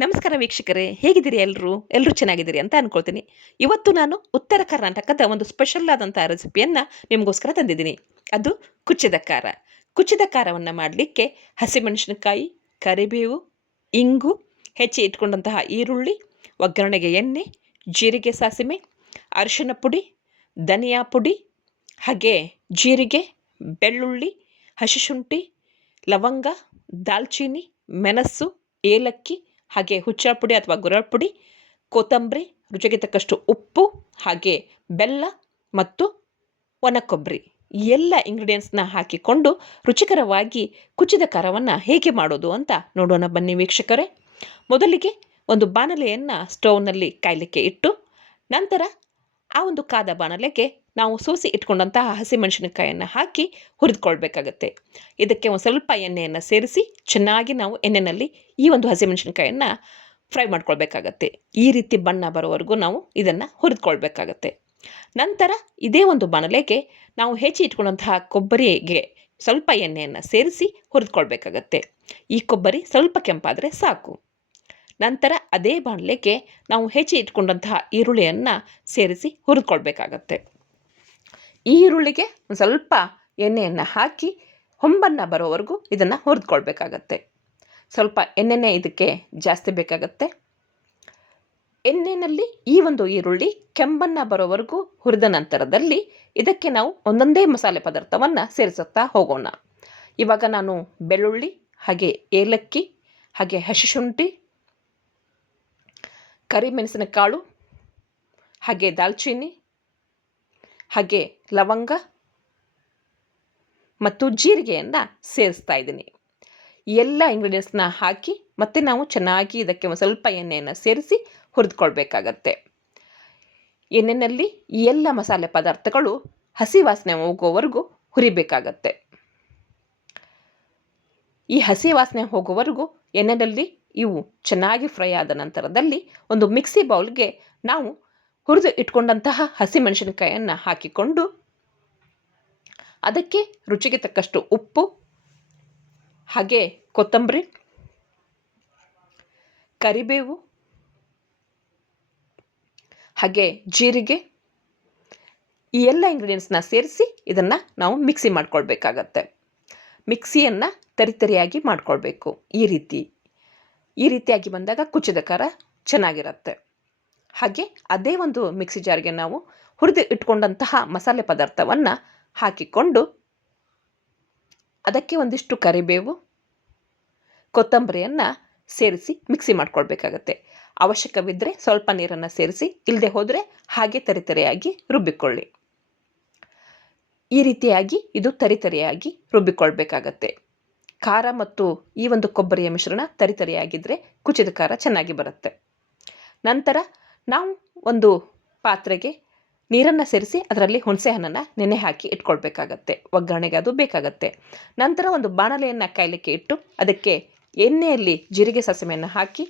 ನಮಸ್ಕಾರ ವೀಕ್ಷಕರೇ, ಹೇಗಿದ್ದೀರಿ ಎಲ್ಲರೂ ಚೆನ್ನಾಗಿದ್ದೀರಿ ಅಂತ ಅನ್ಕೊಳ್ತೀನಿ. ಇವತ್ತು ನಾನು ಉತ್ತರ ಕರ್ನಾಟಕದ ಒಂದು ಸ್ಪೆಷಲ್ ಆದಂಥ ರೆಸಿಪಿಯನ್ನು ನಿಮಗೋಸ್ಕರ ತಂದಿದ್ದೀನಿ. ಅದು ಕುಚ್ಚಿದ ಖಾರ. ಕುಚ್ಚಿದ ಖಾರವನ್ನು ಮಾಡಲಿಕ್ಕೆ ಹಸಿಮೆಣಸಿನಕಾಯಿ, ಕರಿಬೇವು, ಇಂಗು, ಹೆಚ್ಚಿ ಇಟ್ಕೊಂಡಂತಹ ಈರುಳ್ಳಿ, ಒಗ್ಗರಣೆಗೆ ಎಣ್ಣೆ, ಜೀರಿಗೆ ಸಾಸಿಮೆ, ಅರಿಶಿನ ಪುಡಿ, ಧನಿಯಾ ಪುಡಿ, ಹಾಗೆ ಜೀರಿಗೆ, ಬೆಳ್ಳುಳ್ಳಿ, ಹಸಿಶುಂಠಿ, ಲವಂಗ, ದಾಲ್ಚೀನಿ, ಮೆಣಸು, ಏಲಕ್ಕಿ, ಹಾಗೆ ಹುಚ್ಚ ಪುಡಿ ಅಥವಾ ಗುರಳ್ ಪುಡಿ, ಕೊತ್ತಂಬರಿ, ರುಚಿಗೆ ತಕ್ಕಷ್ಟು ಉಪ್ಪು, ಹಾಗೆ ಬೆಲ್ಲ ಮತ್ತು ಒಣ ಕೊಬ್ಬರಿ ಈ ಎಲ್ಲ ಇಂಗ್ರೀಡಿಯೆಂಟ್ಸ್ನ ಹಾಕಿಕೊಂಡು ರುಚಿಕರವಾಗಿ ಕುಚ್ಚಿದ ಖಾರವನ್ನು ಹೇಗೆ ಮಾಡೋದು ಅಂತ ನೋಡೋಣ ಬನ್ನಿ ವೀಕ್ಷಕರೇ. ಮೊದಲಿಗೆ ಒಂದು ಬಾಣಲೆಯನ್ನು ಸ್ಟೌವ್ನಲ್ಲಿ ಕಾಯಲಿಕ್ಕೆ ಇಟ್ಟು, ನಂತರ ಆ ಒಂದು ಕಾದ ಬಾಣಲೆಗೆ ನಾವು ಸೋಸಿ ಇಟ್ಕೊಂಡಂತಹ ಹಸಿಮೆಣಸಿನಕಾಯನ್ನು ಹಾಕಿ ಹುರಿದುಕೊಳ್ಬೇಕಾಗತ್ತೆ. ಇದಕ್ಕೆ ಒಂದು ಸ್ವಲ್ಪ ಎಣ್ಣೆಯನ್ನು ಸೇರಿಸಿ ಚೆನ್ನಾಗಿ ನಾವು ಎಣ್ಣೆಯಲ್ಲಿ ಈ ಒಂದು ಹಸಿಮೆಣಸಿನಕಾಯನ್ನು ಫ್ರೈ ಮಾಡ್ಕೊಳ್ಬೇಕಾಗತ್ತೆ. ಈ ರೀತಿ ಬಣ್ಣ ಬರೋವರೆಗೂ ನಾವು ಇದನ್ನು ಹುರಿದುಕೊಳ್ಬೇಕಾಗತ್ತೆ. ನಂತರ ಇದೇ ಒಂದು ಬಾಣಲೆಗೆ ನಾವು ಹೆಚ್ಚಿ ಇಟ್ಕೊಂಡಂತಹ ಕೊಬ್ಬರಿಗೆ ಸ್ವಲ್ಪ ಎಣ್ಣೆಯನ್ನು ಸೇರಿಸಿ ಹುರಿದುಕೊಳ್ಬೇಕಾಗತ್ತೆ. ಈ ಕೊಬ್ಬರಿ ಸ್ವಲ್ಪ ಕೆಂಪಾದರೆ ಸಾಕು. ನಂತರ ಅದೇ ಬಾಣಲೆಗೆ ನಾವು ಹೆಚ್ಚಿ ಇಟ್ಕೊಂಡಂತಹ ಈರುಳ್ಳಿಯನ್ನು ಸೇರಿಸಿ ಹುರಿದುಕೊಳ್ಬೇಕಾಗತ್ತೆ. ಈ ಈರುಳ್ಳಿಗೆ ಒಂದು ಸ್ವಲ್ಪ ಎಣ್ಣೆಯನ್ನು ಹಾಕಿ ಹೊಂಬನ್ನು ಬರೋವರೆಗೂ ಇದನ್ನು ಹುರಿದುಕೊಳ್ಬೇಕಾಗತ್ತೆ. ಸ್ವಲ್ಪ ಎಣ್ಣೆನೇ ಇದಕ್ಕೆ ಜಾಸ್ತಿ ಬೇಕಾಗತ್ತೆ. ಎಣ್ಣೆಯಲ್ಲಿ ಈ ಒಂದು ಈರುಳ್ಳಿ ಕೆಂಬನ್ನು ಬರೋವರೆಗೂ ಹುರಿದ ನಂತರದಲ್ಲಿ ಇದಕ್ಕೆ ನಾವು ಒಂದೊಂದೇ ಮಸಾಲೆ ಪದಾರ್ಥವನ್ನು ಸೇರಿಸುತ್ತಾ ಹೋಗೋಣ. ಇವಾಗ ನಾನು ಬೆಳ್ಳುಳ್ಳಿ, ಹಾಗೆ ಏಲಕ್ಕಿ, ಹಾಗೆ ಹಸಿಶುಂಠಿ, ಕರಿಮೆಣಸಿನಕಾಳು, ಹಾಗೆ ದಾಲ್ಚೀನಿ, ಹಾಗೆ ಲವಂಗ ಮತ್ತು ಜೀರಿಗೆಯನ್ನು ಸೇರಿಸ್ತಾ ಇದ್ದೀನಿ. ಎಲ್ಲ ಇಂಗ್ರೀಡಿಯೆಂಟ್ಸ್ನ ಹಾಕಿ ಮತ್ತೆ ನಾವು ಚೆನ್ನಾಗಿ ಇದಕ್ಕೆ ಒಂದು ಸ್ವಲ್ಪ ಎಣ್ಣೆಯನ್ನು ಸೇರಿಸಿ ಹುರಿದುಕೊಳ್ಬೇಕಾಗತ್ತೆ. ಎಣ್ಣೆಯಲ್ಲಿ ಈ ಎಲ್ಲ ಮಸಾಲೆ ಪದಾರ್ಥಗಳು ಹಸಿ ವಾಸನೆ ಹೋಗೋವರೆಗೂ ಹುರಿಬೇಕಾಗತ್ತೆ. ಈ ಹಸಿ ವಾಸನೆ ಹೋಗೋವರೆಗೂ ಎಣ್ಣೆಯಲ್ಲಿ ಇವು ಚೆನ್ನಾಗಿ ಫ್ರೈ ಆದ ನಂತರದಲ್ಲಿ ಒಂದು ಮಿಕ್ಸಿ ಬೌಲ್ಗೆ ನಾವು ಹುರಿದು ಇಟ್ಕೊಂಡಂತಹ ಹಸಿಮೆಣಸಿನಕಾಯನ್ನು ಹಾಕಿಕೊಂಡು ಅದಕ್ಕೆ ರುಚಿಗೆ ತಕ್ಕಷ್ಟು ಉಪ್ಪು, ಹಾಗೆ ಕೊತ್ತಂಬರಿ, ಕರಿಬೇವು, ಹಾಗೆ ಜೀರಿಗೆ ಈ ಎಲ್ಲ ಇಂಗ್ರೀಡಿಯೆಂಟ್ಸ್ನ ಸೇರಿಸಿ ಇದನ್ನು ನಾವು ಮಿಕ್ಸಿ ಮಾಡ್ಕೊಳ್ಬೇಕಾಗತ್ತೆ. ಮಿಕ್ಸಿಯನ್ನು ತರಿತರಿಯಾಗಿ ಮಾಡ್ಕೊಳ್ಬೇಕು. ಈ ರೀತಿಯಾಗಿ ಬಂದಾಗ ಕುಚ್ಚಿದ ಖಾರ ಚೆನ್ನಾಗಿರುತ್ತೆ. ಹಾಗೆ ಅದೇ ಒಂದು ಮಿಕ್ಸಿ ಜಾರ್ಗೆ ನಾವು ಹುರಿದು ಇಟ್ಕೊಂಡಂತಹ ಮಸಾಲೆ ಪದಾರ್ಥವನ್ನು ಹಾಕಿಕೊಂಡು ಅದಕ್ಕೆ ಒಂದಿಷ್ಟು ಕರಿಬೇವು, ಕೊತ್ತಂಬರಿಯನ್ನು ಸೇರಿಸಿ ಮಿಕ್ಸಿ ಮಾಡ್ಕೊಳ್ಬೇಕಾಗತ್ತೆ. ಅವಶ್ಯಕವಿದ್ದರೆ ಸ್ವಲ್ಪ ನೀರನ್ನು ಸೇರಿಸಿ, ಇಲ್ಲದೆ ಹೋದರೆ ಹಾಗೆ ತರಿತರಿಯಾಗಿ ರುಬ್ಬಿಕೊಳ್ಳಿ. ಈ ರೀತಿಯಾಗಿ ಇದು ತರಿತರಿಯಾಗಿ ರುಬ್ಬಿಕೊಳ್ಬೇಕಾಗತ್ತೆ. ಖಾರ ಮತ್ತು ಈ ಒಂದು ಕೊಬ್ಬರಿಯ ಮಿಶ್ರಣ ತರಿತರಿಯಾಗಿದ್ದರೆ ಕುಚ್ಚಿದ ಖಾರ ಚೆನ್ನಾಗಿ ಬರುತ್ತೆ. ನಂತರ ನಾವು ಒಂದು ಪಾತ್ರೆಗೆ ನೀರನ್ನು ಸೇರಿಸಿ ಅದರಲ್ಲಿ ಹುಣಸೆ ಹಣ್ಣನ್ನು ನೆನೆ ಹಾಕಿ ಇಟ್ಕೊಳ್ಬೇಕಾಗತ್ತೆ. ಒಗ್ಗರಣೆಗೆ ಅದು ಬೇಕಾಗತ್ತೆ. ನಂತರ ಒಂದು ಬಾಣಲೆಯನ್ನು ಕಾಯಲಿಕ್ಕೆ ಇಟ್ಟು ಅದಕ್ಕೆ ಎಣ್ಣೆಯಲ್ಲಿ ಜೀರಿಗೆ ಸಾಸಿಮೆಯನ್ನು ಹಾಕಿ,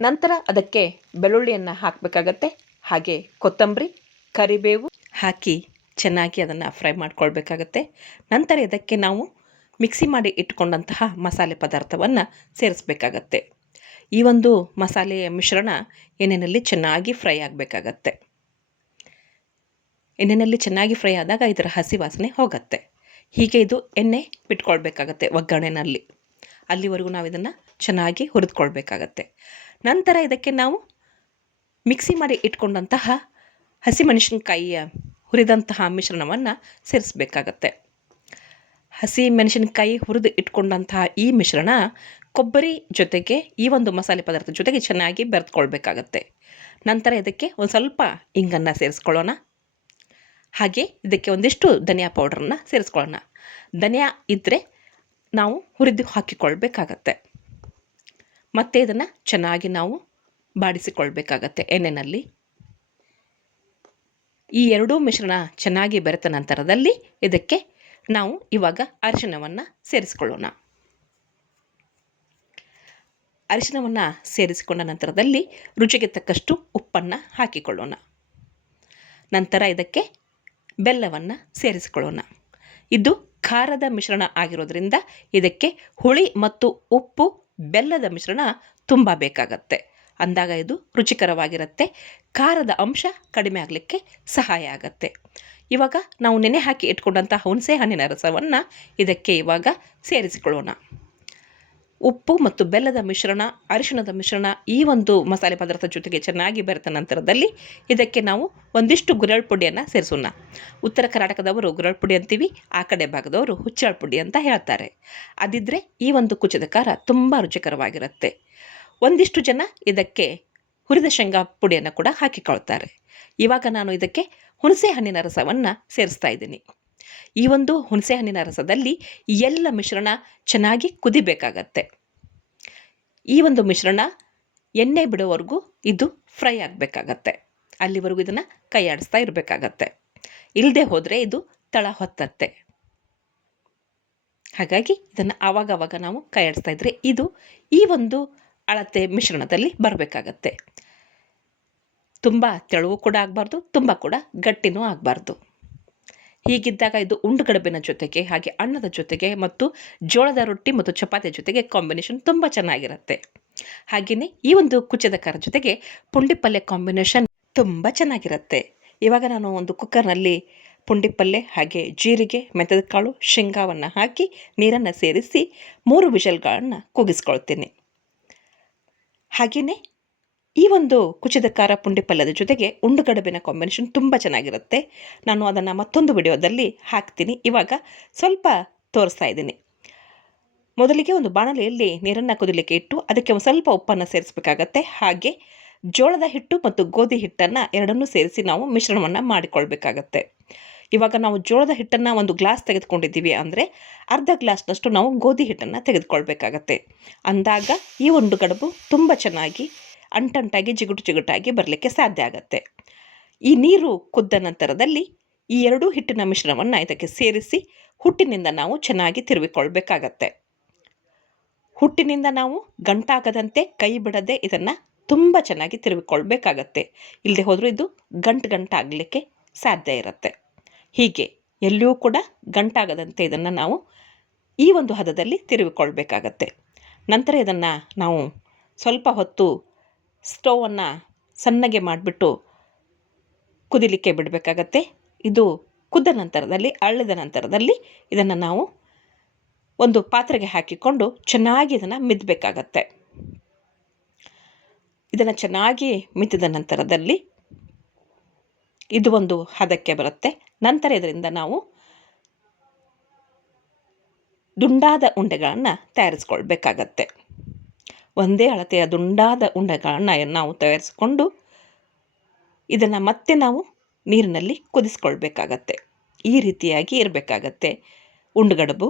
ನಂತರ ಅದಕ್ಕೆ ಬೆಳ್ಳುಳ್ಳಿಯನ್ನು ಹಾಕಬೇಕಾಗತ್ತೆ. ಹಾಗೆ ಕೊತ್ತಂಬರಿ, ಕರಿಬೇವು ಹಾಕಿ ಚೆನ್ನಾಗಿ ಅದನ್ನು ಫ್ರೈ ಮಾಡ್ಕೊಳ್ಬೇಕಾಗತ್ತೆ. ನಂತರ ಇದಕ್ಕೆ ನಾವು ಮಿಕ್ಸಿ ಮಾಡಿ ಇಟ್ಕೊಂಡಂತಹ ಮಸಾಲೆ ಪದಾರ್ಥವನ್ನು ಸೇರಿಸಬೇಕಾಗತ್ತೆ. ಈ ಒಂದು ಮಸಾಲೆಯ ಮಿಶ್ರಣ ಎಣ್ಣೆಯಲ್ಲಿ ಚೆನ್ನಾಗಿ ಫ್ರೈ ಆಗಬೇಕಾಗತ್ತೆ. ಎಣ್ಣೆಯಲ್ಲಿ ಚೆನ್ನಾಗಿ ಫ್ರೈ ಆದಾಗ ಇದರ ಹಸಿ ವಾಸನೆ ಹೋಗುತ್ತೆ. ಹೀಗೆ ಇದು ಎಣ್ಣೆ ಬಿಟ್ಕೊಳ್ಬೇಕಾಗತ್ತೆ ಒಗ್ಗರಣೆಯಲ್ಲಿ. ಅಲ್ಲಿವರೆಗೂ ನಾವು ಇದನ್ನು ಚೆನ್ನಾಗಿ ಹುರಿದುಕೊಳ್ಬೇಕಾಗತ್ತೆ. ನಂತರ ಇದಕ್ಕೆ ನಾವು ಮಿಕ್ಸಿ ಮಾಡಿ ಇಟ್ಕೊಂಡಂತಹ ಹಸಿಮೆಣಸಿನಕಾಯಿಯ ಹುರಿದಂತಹ ಮಿಶ್ರಣವನ್ನು ಸೇರಿಸಬೇಕಾಗತ್ತೆ. ಹಸಿ ಮೆಣಸಿನಕಾಯಿ ಹುರಿದು ಇಟ್ಕೊಂಡಂತಹ ಈ ಮಿಶ್ರಣ ಕೊಬ್ಬರಿ ಜೊತೆಗೆ ಈ ಒಂದು ಮಸಾಲೆ ಪದಾರ್ಥದ ಜೊತೆಗೆ ಚೆನ್ನಾಗಿ ಬೆರೆತ್ಕೊಳ್ಬೇಕಾಗತ್ತೆ. ನಂತರ ಇದಕ್ಕೆ ಒಂದು ಸ್ವಲ್ಪ ಇಂಗನ್ನು ಸೇರಿಸ್ಕೊಳ್ಳೋಣ. ಹಾಗೆ ಇದಕ್ಕೆ ಒಂದಿಷ್ಟು ಧನಿಯಾ ಪೌಡ್ರನ್ನು ಸೇರಿಸ್ಕೊಳ್ಳೋಣ. ಧನಿಯಾ ಇದ್ದರೆ ನಾವು ಹುರಿದು ಹಾಕಿಕೊಳ್ಬೇಕಾಗತ್ತೆ. ಮತ್ತು ಇದನ್ನು ಚೆನ್ನಾಗಿ ನಾವು ಬಾಡಿಸಿಕೊಳ್ಬೇಕಾಗತ್ತೆ ಎಣ್ಣೆಯಲ್ಲಿ. ಈ ಎರಡೂ ಮಿಶ್ರಣ ಚೆನ್ನಾಗಿ ಬೆರೆತ ನಂತರದಲ್ಲಿ ಇದಕ್ಕೆ ನಾವು ಇವಾಗ ಅರಿಶಿಣವನ್ನು ಸೇರಿಸ್ಕೊಳ್ಳೋಣ. ಅರಿಶಿಣವನ್ನು ಸೇರಿಸಿಕೊಂಡ ನಂತರದಲ್ಲಿ ರುಚಿಗೆ ತಕ್ಕಷ್ಟು ಉಪ್ಪನ್ನು ಹಾಕಿಕೊಳ್ಳೋಣ. ನಂತರ ಇದಕ್ಕೆ ಬೆಲ್ಲವನ್ನು ಸೇರಿಸಿಕೊಳ್ಳೋಣ. ಇದು ಖಾರದ ಮಿಶ್ರಣ ಆಗಿರೋದ್ರಿಂದ ಇದಕ್ಕೆ ಹುಳಿ ಮತ್ತು ಉಪ್ಪು ಬೆಲ್ಲದ ಮಿಶ್ರಣ ತುಂಬ ಬೇಕಾಗತ್ತೆ. ಅಂದಾಗ ಇದು ರುಚಿಕರವಾಗಿರುತ್ತೆ. ಖಾರದ ಅಂಶ ಕಡಿಮೆ ಆಗಲಿಕ್ಕೆ ಸಹಾಯ ಆಗತ್ತೆ. ಇವಾಗ ನಾವು ನೆನೆ ಹಾಕಿ ಇಟ್ಕೊಂಡಂಥ ಹುಣಸೆ ಹಣ್ಣಿನ ರಸವನ್ನು ಇದಕ್ಕೆ ಇವಾಗ ಸೇರಿಸಿಕೊಳ್ಳೋಣ. ಉಪ್ಪು ಮತ್ತು ಬೆಲ್ಲದ ಮಿಶ್ರಣ, ಅರಿಶಿಣದ ಮಿಶ್ರಣ ಈ ಒಂದು ಮಸಾಲೆ ಪದಾರ್ಥ ಜೊತೆಗೆ ಚೆನ್ನಾಗಿ ಬೆರೆತ ನಂತರದಲ್ಲಿ ಇದಕ್ಕೆ ನಾವು ಒಂದಿಷ್ಟು ಗುರೆಳ್ ಪುಡಿಯನ್ನು ಸೇರಿಸೋಣ. ಉತ್ತರ ಕರ್ನಾಟಕದವರು ಗುರೆಳ್ ಪುಡಿ ಅಂತೀವಿ, ಆ ಕಡೆ ಭಾಗದವರು ಹುಚ್ಚಳ ಪುಡಿ ಅಂತ ಹೇಳ್ತಾರೆ. ಅದಿದ್ದರೆ ಈ ಒಂದು ಕುಚ್ಚದ ಖಾರ ತುಂಬ ರುಚಿಕರವಾಗಿರುತ್ತೆ. ಒಂದಿಷ್ಟು ಜನ ಇದಕ್ಕೆ ಹುರಿದ ಶೇಂಗಾ ಪುಡಿಯನ್ನು ಕೂಡ ಹಾಕಿಕೊಳ್ತಾರೆ. ಇವಾಗ ನಾನು ಇದಕ್ಕೆ ಹುಣಸೆ ಹಣ್ಣಿನ ರಸವನ್ನು ಸೇರಿಸ್ತಾ ಇದ್ದೀನಿ. ಈ ಒಂದು ಹುಣಸೆ ಹಣ್ಣಿನ ರಸದಲ್ಲಿ ಎಲ್ಲ ಮಿಶ್ರಣ ಚೆನ್ನಾಗಿ ಕುದಿಬೇಕಾಗತ್ತೆ. ಈ ಒಂದು ಮಿಶ್ರಣ ಎಣ್ಣೆ ಬಿಡೋವರೆಗೂ ಇದು ಫ್ರೈ ಆಗಬೇಕಾಗತ್ತೆ. ಅಲ್ಲಿವರೆಗೂ ಇದನ್ನು ಕೈ ಆಡಿಸ್ತಾ ಇರಬೇಕಾಗತ್ತೆ. ಇಲ್ಲದೆ ಹೋದರೆ ಇದು ತಳ ಹೊತ್ತತ್ತೆ. ಹಾಗಾಗಿ ಇದನ್ನು ಆವಾಗವಾಗ ನಾವು ಕೈ ಆಡಿಸ್ತಾ ಇದ್ದರೆ ಇದು ಈ ಒಂದು ಅಳತೆ ಮಿಶ್ರಣದಲ್ಲಿ ಬರಬೇಕಾಗತ್ತೆ. ತುಂಬ ತೆಳುವು ಕೂಡ ಆಗಬಾರ್ದು, ತುಂಬ ಕೂಡ ಗಟ್ಟಿನೂ ಆಗಬಾರ್ದು. ಹೀಗಿದ್ದಾಗ ಇದು ಉಂಡುಗಡಬಿನ ಜೊತೆಗೆ, ಹಾಗೆ ಅನ್ನದ ಜೊತೆಗೆ ಮತ್ತು ಜೋಳದ ರೊಟ್ಟಿ ಮತ್ತು ಚಪಾತಿಯ ಜೊತೆಗೆ ಕಾಂಬಿನೇಷನ್ ತುಂಬ ಚೆನ್ನಾಗಿರುತ್ತೆ. ಹಾಗೆಯೇ ಈ ಒಂದು ಕುಚ್ಚದ ಖಾರ ಜೊತೆಗೆ ಪುಂಡಿ ಪಲ್ಯ ಕಾಂಬಿನೇಷನ್ ತುಂಬ ಚೆನ್ನಾಗಿರುತ್ತೆ. ಇವಾಗ ನಾನು ಒಂದು ಕುಕ್ಕರ್ನಲ್ಲಿ ಪುಂಡಿ ಪಲ್ಯ ಹಾಗೆ ಜೀರಿಗೆ, ಮೆಂತ್ಯದ ಕಾಳು, ಶೇಂಗಾವನ್ನು ಹಾಕಿ ನೀರನ್ನು ಸೇರಿಸಿ 3 ವಿಷಲ್ಗಳನ್ನು ಕೂಗಿಸ್ಕೊಳ್ತೀನಿ. ಹಾಗೆಯೇ ಈ ಒಂದು ಕುಚ್ಚಿದ ಖಾರ ಪುಂಡಿ ಪಲ್ಯದ ಜೊತೆಗೆ ಉಂಡುಗಡಬಿನ ಕಾಂಬಿನೇಷನ್ ತುಂಬ ಚೆನ್ನಾಗಿರುತ್ತೆ. ನಾನು ಅದನ್ನು ಮತ್ತೊಂದು ವಿಡಿಯೋದಲ್ಲಿ ಹಾಕ್ತೀನಿ. ಇವಾಗ ಸ್ವಲ್ಪ ತೋರಿಸ್ತಾ ಇದ್ದೀನಿ. ಮೊದಲಿಗೆ ಒಂದು ಬಾಣಲೆಯಲ್ಲಿ ನೀರನ್ನು ಕುದಿಲಿಕ್ಕೆ ಇಟ್ಟು ಅದಕ್ಕೆ ಒಂದು ಸ್ವಲ್ಪ ಉಪ್ಪನ್ನು ಸೇರಿಸಬೇಕಾಗತ್ತೆ. ಹಾಗೆ ಜೋಳದ ಹಿಟ್ಟು ಮತ್ತು ಗೋಧಿ ಹಿಟ್ಟನ್ನು ಎರಡನ್ನೂ ಸೇರಿಸಿ ನಾವು ಮಿಶ್ರಣವನ್ನು ಮಾಡಿಕೊಳ್ಬೇಕಾಗತ್ತೆ. ಇವಾಗ ನಾವು ಜೋಳದ ಹಿಟ್ಟನ್ನು ಒಂದು ಗ್ಲಾಸ್ ತೆಗೆದುಕೊಂಡಿದ್ದೀವಿ ಅಂದರೆ ಅರ್ಧ ಗ್ಲಾಸ್ನಷ್ಟು ನಾವು ಗೋಧಿ ಹಿಟ್ಟನ್ನು ತೆಗೆದುಕೊಳ್ಬೇಕಾಗತ್ತೆ. ಅಂದಾಗ ಈ ಉಂಡುಗಡಬು ತುಂಬ ಚೆನ್ನಾಗಿ ಅಂಟಂಟಾಗಿ ಜಿಗುಟಾಗಿ ಬರಲಿಕ್ಕೆ ಸಾಧ್ಯ ಆಗುತ್ತೆ. ಈ ನೀರು ಕುದ್ದ ನಂತರದಲ್ಲಿ ಈ ಎರಡೂ ಹಿಟ್ಟಿನ ಮಿಶ್ರಣವನ್ನು ಇದಕ್ಕೆ ಸೇರಿಸಿ ಹುಟ್ಟಿನಿಂದ ನಾವು ಚೆನ್ನಾಗಿ ತಿರುವಿಕೊಳ್ಬೇಕಾಗತ್ತೆ. ಹುಟ್ಟಿನಿಂದ ನಾವು ಗಂಟಾಗದಂತೆ ಕೈ ಬಿಡದೆ ಇದನ್ನು ತುಂಬ ಚೆನ್ನಾಗಿ ತಿರುವಿಕೊಳ್ಬೇಕಾಗತ್ತೆ. ಇಲ್ಲದೆ ಹೋದರೂ ಇದು ಗಂಟಾಗಲಿಕ್ಕೆ ಸಾಧ್ಯ ಇರುತ್ತೆ. ಹೀಗೆ ಎಲ್ಲಿಯೂ ಕೂಡ ಗಂಟಾಗದಂತೆ ಇದನ್ನು ನಾವು ಈ ಒಂದು ಹದದಲ್ಲಿ ತಿರುವಿಕೊಳ್ಬೇಕಾಗತ್ತೆ. ನಂತರ ಇದನ್ನು ನಾವು ಸ್ವಲ್ಪ ಹೊತ್ತು ಸ್ಟೌವನ್ನು ಸಣ್ಣಗೆ ಮಾಡಿಬಿಟ್ಟು ಕುದಿಲಿಕ್ಕೆ ಬಿಡಬೇಕಾಗತ್ತೆ. ಇದು ಕುದ್ದ ನಂತರದಲ್ಲಿ ಅಳ್ಳಿದ ನಂತರದಲ್ಲಿ ಇದನ್ನು ನಾವು ಒಂದು ಪಾತ್ರೆಗೆ ಹಾಕಿಕೊಂಡು ಚೆನ್ನಾಗಿ ಇದನ್ನು ಮಿದ್ದಬೇಕಾಗತ್ತೆ. ಇದನ್ನು ಚೆನ್ನಾಗಿ ಮಿದ್ದಿದ ನಂತರದಲ್ಲಿ ಇದು ಒಂದು ಹದಕ್ಕೆ ಬರುತ್ತೆ. ನಂತರ ಇದರಿಂದ ನಾವು ದುಂಡಾದ ಉಂಡೆಗಳನ್ನು ತಯಾರಿಸ್ಕೊಳ್ಬೇಕಾಗತ್ತೆ. ಒಂದೇ ಅಳತೆಯ ದುಂಡಾದ ಉಂಡೆಗಳನ್ನು ನಾವು ತಯಾರಿಸಿಕೊಂಡು ಇದನ್ನು ಮತ್ತೆ ನಾವು ನೀರಿನಲ್ಲಿ ಕುದಿಸ್ಕೊಳ್ಬೇಕಾಗತ್ತೆ. ಈ ರೀತಿಯಾಗಿ ಇರಬೇಕಾಗತ್ತೆ ಉಂಡುಗಡಬು.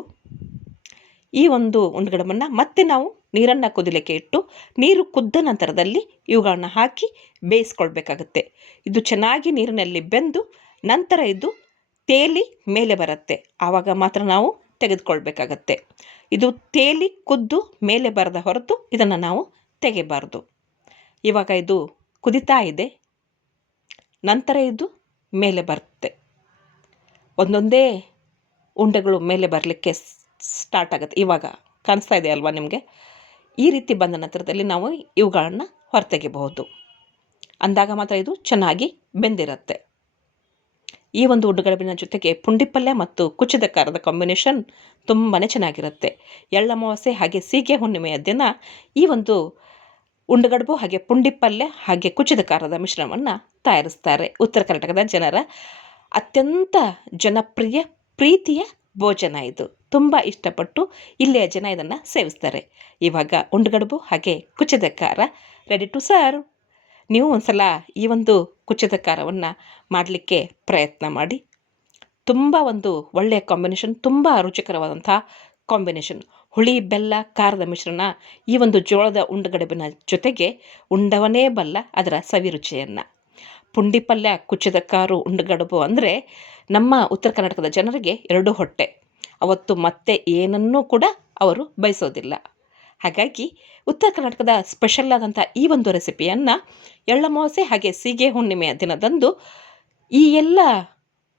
ಈ ಒಂದು ಉಂಡುಗಡಬನ್ನು ಮತ್ತೆ ನಾವು ನೀರನ್ನು ಕುದಿಲಿಕ್ಕೆ ಇಟ್ಟು ನೀರು ಕುದ್ದ ನಂತರದಲ್ಲಿ ಇವುಗಳನ್ನು ಹಾಕಿ ಬೇಯಿಸ್ಕೊಳ್ಬೇಕಾಗತ್ತೆ. ಇದು ಚೆನ್ನಾಗಿ ನೀರಿನಲ್ಲಿ ಬೆಂದು ನಂತರ ಇದು ತೇಲಿ ಮೇಲೆ ಬರುತ್ತೆ. ಆವಾಗ ಮಾತ್ರ ನಾವು ತೆಗೆದುಕೊಳ್ಬೇಕಾಗತ್ತೆ. ಇದು ತೇಲಿ ಕುದ್ದು ಮೇಲೆ ಬರದ ಹೊರತು ಇದನ್ನು ನಾವು ತೆಗೆಯಬಾರ್ದು. ಇವಾಗ ಇದು ಕುದಿತಾ ಇದೆ. ನಂತರ ಇದು ಮೇಲೆ ಬರುತ್ತೆ. ಒಂದೊಂದೇ ಉಂಡೆಗಳು ಮೇಲೆ ಬರಲಿಕ್ಕೆ ಸ್ಟಾರ್ಟ್ ಆಗುತ್ತೆ. ಇವಾಗ ಕಾಣಿಸ್ತಾ ಇದೆ ಅಲ್ವಾ ನಿಮಗೆ? ಈ ರೀತಿ ಬಂದ ನಂತರದಲ್ಲಿ ನಾವು ಇವುಗಳನ್ನು ಹೊರತೆಗೆಯಬಹುದು. ಅಂದಾಗ ಮಾತ್ರ ಇದು ಚೆನ್ನಾಗಿ ಬೆಂದಿರುತ್ತೆ. ಈ ಒಂದು ಉಂಡುಗಡಬಿನ ಜೊತೆಗೆ ಪುಂಡಿ ಪಲ್ಯ ಮತ್ತು ಕುಚ್ಚಿದ ಖಾರದ ಕಾಂಬಿನೇಷನ್ ತುಂಬಾ ಚೆನ್ನಾಗಿರುತ್ತೆ. ಎಳ್ಳಮಾವಾಸ್ಯೆ ಹಾಗೆ ಸೀಗೆ ಹುಣ್ಣಿಮೆಯ ದಿನ ಈ ಒಂದು ಉಂಡುಗಡಬು ಹಾಗೆ ಪುಂಡಿ ಪಲ್ಯ ಹಾಗೆ ಕುಚ್ಚಿದ ಖಾರದ ಮಿಶ್ರಣವನ್ನು ತಯಾರಿಸ್ತಾರೆ. ಉತ್ತರ ಕರ್ನಾಟಕದ ಜನರ ಅತ್ಯಂತ ಜನಪ್ರಿಯ ಪ್ರೀತಿಯ ಭೋಜನ ಇದು. ತುಂಬ ಇಷ್ಟಪಟ್ಟು ಇಲ್ಲಿಯ ಜನ ಇದನ್ನು ಸೇವಿಸ್ತಾರೆ. ಇವಾಗ ಉಂಡುಗಡಬು ಹಾಗೆ ಕುಚ್ಚಿದ ಖಾರ ರೆಡಿ ಟು ಸರ್ವ್. ನೀವು ಒಂದ್ಸಲ ಈ ಒಂದು ಕುಚ್ಚಿದ ಖಾರವನ್ನು ಮಾಡಲಿಕ್ಕೆ ಪ್ರಯತ್ನ ಮಾಡಿ. ತುಂಬ ಒಂದು ಒಳ್ಳೆಯ ಕಾಂಬಿನೇಷನ್, ತುಂಬ ರುಚಿಕರವಾದಂಥ ಕಾಂಬಿನೇಷನ್. ಹುಳಿ ಬೆಲ್ಲ ಖಾರದ ಮಿಶ್ರಣ ಈ ಒಂದು ಜೋಳದ ಉಂಡುಗಡಬಿನ ಜೊತೆಗೆ ಉಂಡವನೇ ಬಲ್ಲ ಅದರ ಸವಿರುಚಿಯನ್ನು. ಪುಂಡಿ ಪಲ್ಯ ಕುಚ್ಚಿದ ಖಾರ ಉಂಡುಗಡಬು ಅಂದರೆ ನಮ್ಮ ಉತ್ತರ ಕರ್ನಾಟಕದ ಜನರಿಗೆ 2 ಹೊಟ್ಟೆ. ಅವತ್ತು ಮತ್ತೆ ಏನನ್ನೂ ಕೂಡ ಅವರು ಬಯಸೋದಿಲ್ಲ. ಹಾಗಾಗಿ ಉತ್ತರ ಕರ್ನಾಟಕದ ಸ್ಪೆಷಲ್ ಆದಂಥ ಈ ಒಂದು ರೆಸಿಪಿಯನ್ನು ಎಳ್ಳಮಾವಾಸ್ಯೆ ಹಾಗೆ ಸೀಗೆ ಹುಣ್ಣಿಮೆಯ ದಿನದಂದು ಈ ಎಲ್ಲ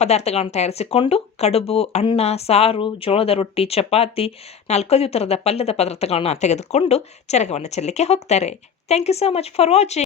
ಪದಾರ್ಥಗಳನ್ನು ತಯಾರಿಸಿಕೊಂಡು ಕಡುಬು, ಅನ್ನ, ಸಾರು, ಜೋಳದ ರೊಟ್ಟಿ, ಚಪಾತಿ, 4-5 ಥರದ ಪಲ್ಯದ ಪದಾರ್ಥಗಳನ್ನ ತೆಗೆದುಕೊಂಡು ಚರಗವನ್ನು ಚೆಲ್ಲಲಿಕ್ಕೆ ಹೋಗ್ತಾರೆ. Thank you so much for watching.